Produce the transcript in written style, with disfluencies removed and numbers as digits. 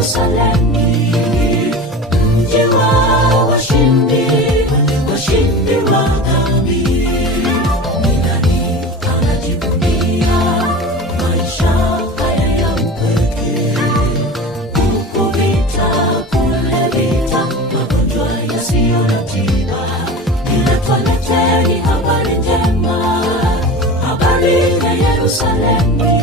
Yerusalemu, mji wa washindi, washindi wa dhambi. Ni nani anajivunia maisha haya ya upweke? Huku vita, kule vita, magonjwa yasiyo na tiba. Ninatuleteni habari njema, habari ya Yerusalemu.